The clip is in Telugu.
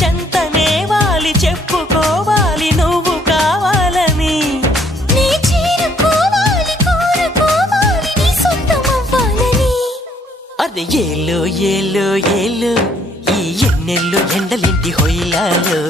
చెంతనే వాలి చెప్పుకోవాలి నువ్వు కావాలని నీ చేరుకోవాలి కోరుకోవాలి నీ సొంతం అవ్వాలని అరే ఏలో ఏలో ఏలో ఈ ఎన్నెల్లో ఎండలింటి హొయిలాలో